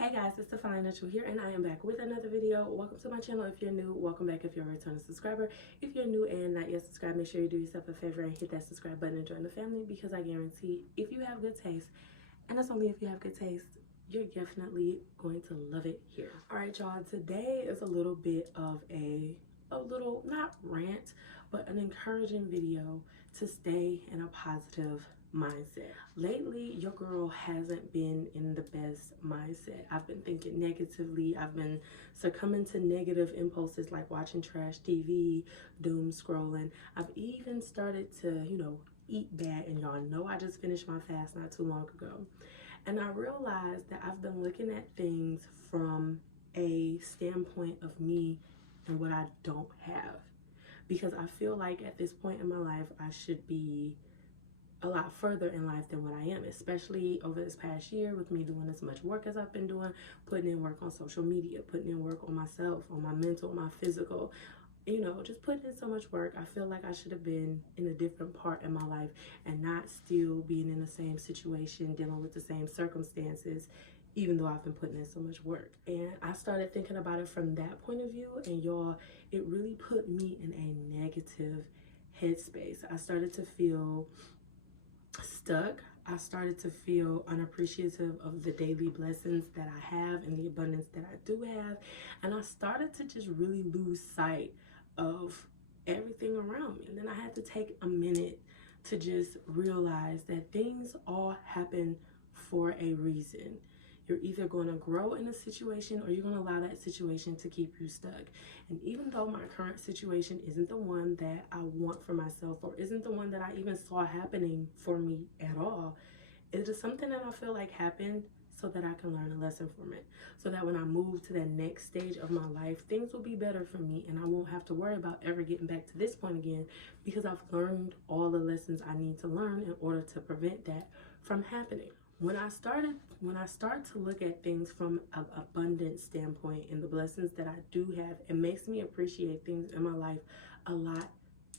Hey guys, it's Define Natural here, and I am back with another video. Welcome to my channel if you're new. Welcome back if you're a returning subscriber. If you're new and not yet subscribed, make sure you do yourself a favor and hit that subscribe button and join the family, because I guarantee if you have good taste, and that's only if you have good taste, you're definitely going to love it here. All right, y'all, today is a little bit of a little, not rant, but an encouraging video to stay in a positive mindset. Lately, your girl hasn't been in the best mindset. I've been thinking negatively. I've been succumbing to negative impulses like watching trash TV, doom scrolling. I've even started to, eat bad. And y'all know I just finished my fast not too long ago. And I realized that I've been looking at things from a standpoint of me and what I don't have. Because I feel like at this point in my life, I should be a lot further in life than what I am, especially over this past year with me doing as much work as I've been doing, putting in work on social media, putting in work on myself, on my mental, my physical, just putting in so much work. I feel like I should have been in a different part in my life and not still being in the same situation, dealing with the same circumstances, even though I've been putting in so much work. And I started thinking about it from that point of view, and y'all, it really put me in a negative headspace. I started to feel stuck. I started to feel unappreciative of the daily blessings that I have and the abundance that I do have. And I started to just really lose sight of everything around me. And then I had to take a minute to just realize that things all happen for a reason. You're either going to grow in a situation or you're going to allow that situation to keep you stuck. And even though my current situation isn't the one that I want for myself, or isn't the one that I even saw happening for me at all, it is something that I feel like happened so that I can learn a lesson from it. So that when I move to the next stage of my life, things will be better for me and I won't have to worry about ever getting back to this point again, because I've learned all the lessons I need to learn in order to prevent that from happening. When I start to look at things from an abundant standpoint and the blessings that I do have, it makes me appreciate things in my life a lot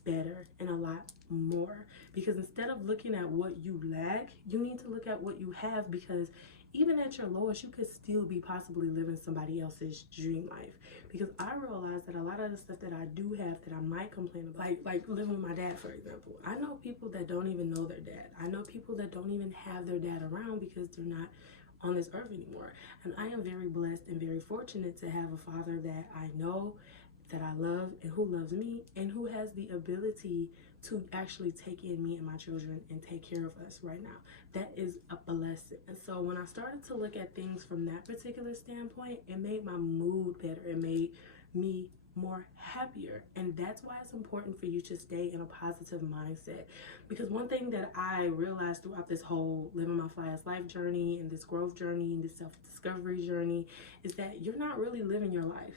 better and a lot more. Because instead of looking at what you lack, you need to look at what you have, because even at your lowest, you could still be possibly living somebody else's dream life. Because I realize that a lot of the stuff that I do have that I might complain about, like living with my dad, for example. I know people that don't even know their dad. I know people that don't even have their dad around because they're not on this earth anymore. And I am very blessed and very fortunate to have a father that I know, that I love, and who loves me, and who has the ability to actually take in me and my children and take care of us right now. That is a blessing. And so when I started to look at things from that particular standpoint, it made my mood better. It made me more happier. And that's why it's important for you to stay in a positive mindset. Because one thing that I realized throughout this whole living my flyest life journey and this growth journey and this self-discovery journey is that you're not really living your life.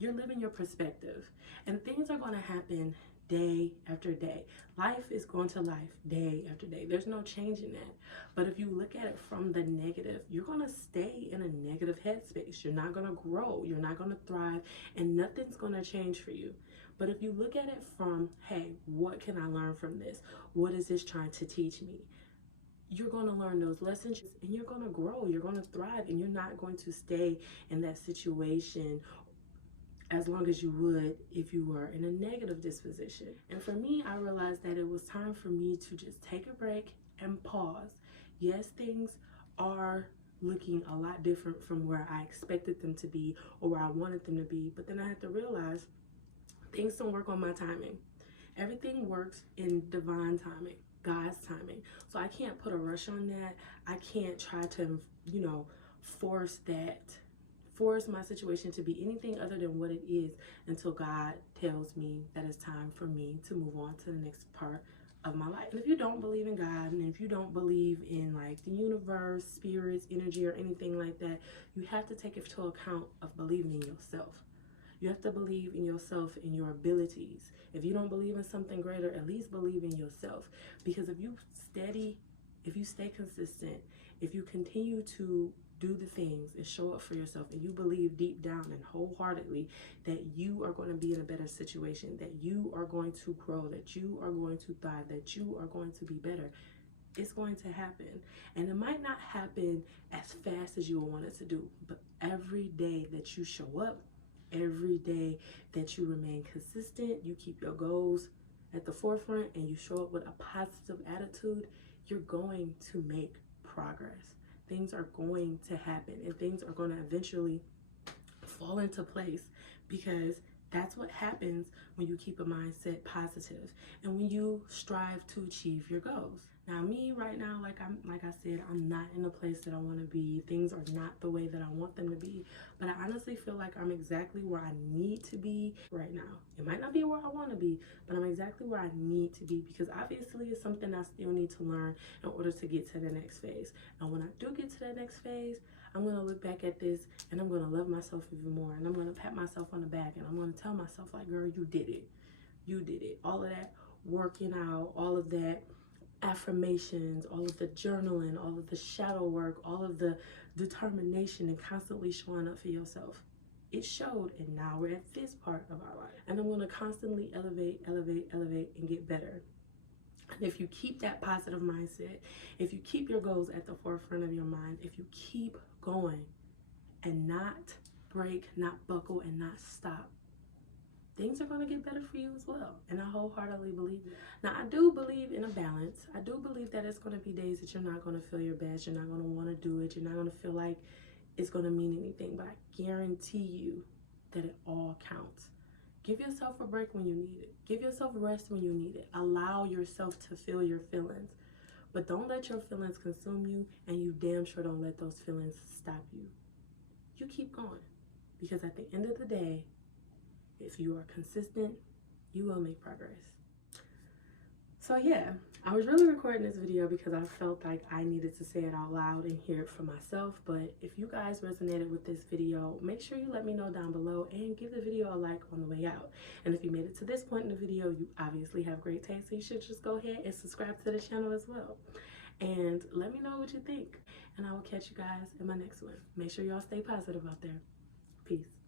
You're living your perspective, and things are going to happen day after day. Life is going to life day after day. There's no changing that. But if you look at it from the negative, you're going to stay in a negative headspace. You're not going to grow. You're not going to thrive, and nothing's going to change for you. But if you look at it from, hey, what can I learn from this? What is this trying to teach me? You're going to learn those lessons and you're going to grow. You're going to thrive, and you're not going to stay in that situation as long as you would if you were in a negative disposition. And for me, I realized that it was time for me to just take a break and pause. Yes, things are looking a lot different from where I expected them to be or where I wanted them to be, but then I had to realize things don't work on my timing. Everything works in divine timing, God's timing. So I can't put a rush on that. I can't try to, force my situation to be anything other than what it is until God tells me that it's time for me to move on to the next part of my life. And if you don't believe in God, and if you don't believe in like the universe, spirits, energy, or anything like that, you have to take into account of believing in yourself. You have to believe in yourself and your abilities. If you don't believe in something greater, at least believe in yourself. Because if you stay consistent, if you continue to do the things and show up for yourself, and you believe deep down and wholeheartedly that you are going to be in a better situation, that you are going to grow, that you are going to thrive, that you are going to be better, It's going to happen. And it might not happen as fast as you want it to do, but every day that you show up, every day that you remain consistent, you keep your goals at the forefront, and you show up with a positive attitude, you're going to make progress. Things are going to happen, and things are going to eventually fall into place, because that's what happens when you keep a mindset positive and when you strive to achieve your goals. Now, me right now, like I said, I'm not in the place that I want to be. Things are not the way that I want them to be, but I honestly feel like I'm exactly where I need to be right now. It might not be where I want to be, but I'm exactly where I need to be, because obviously it's something I still need to learn in order to get to the next phase. And when I do get to that next phase, I'm going to look back at this and I'm going to love myself even more, and I'm going to pat myself on the back, and I'm going to tell myself, like, girl, you did it. You did it. All of that working out, all of that affirmations, all of the journaling, all of the shadow work, all of the determination and constantly showing up for yourself. It showed, and now we're at this part of our life. And I'm going to constantly elevate, and get better. And if you keep that positive mindset, if you keep your goals at the forefront of your mind, if you keep going and not break, not buckle, and not stop, things are going to get better for you as well. And I wholeheartedly believe it. Now, I do believe in a balance. I do believe that it's going to be days that you're not going to feel your best. You're not going to want to do it. You're not going to feel like it's going to mean anything. But I guarantee you that it all counts. Give yourself a break when you need it. Give yourself rest when you need it. Allow yourself to feel your feelings. But don't let your feelings consume you, and you damn sure don't let those feelings stop you. You keep going. Because at the end of the day, if you are consistent, you will make progress. So yeah, I was really recording this video because I felt like I needed to say it out loud and hear it for myself. But if you guys resonated with this video, make sure you let me know down below and give the video a like on the way out. And if you made it to this point in the video, you obviously have great taste, so you should just go ahead and subscribe to the channel as well. And let me know what you think. And I will catch you guys in my next one. Make sure y'all stay positive out there. Peace.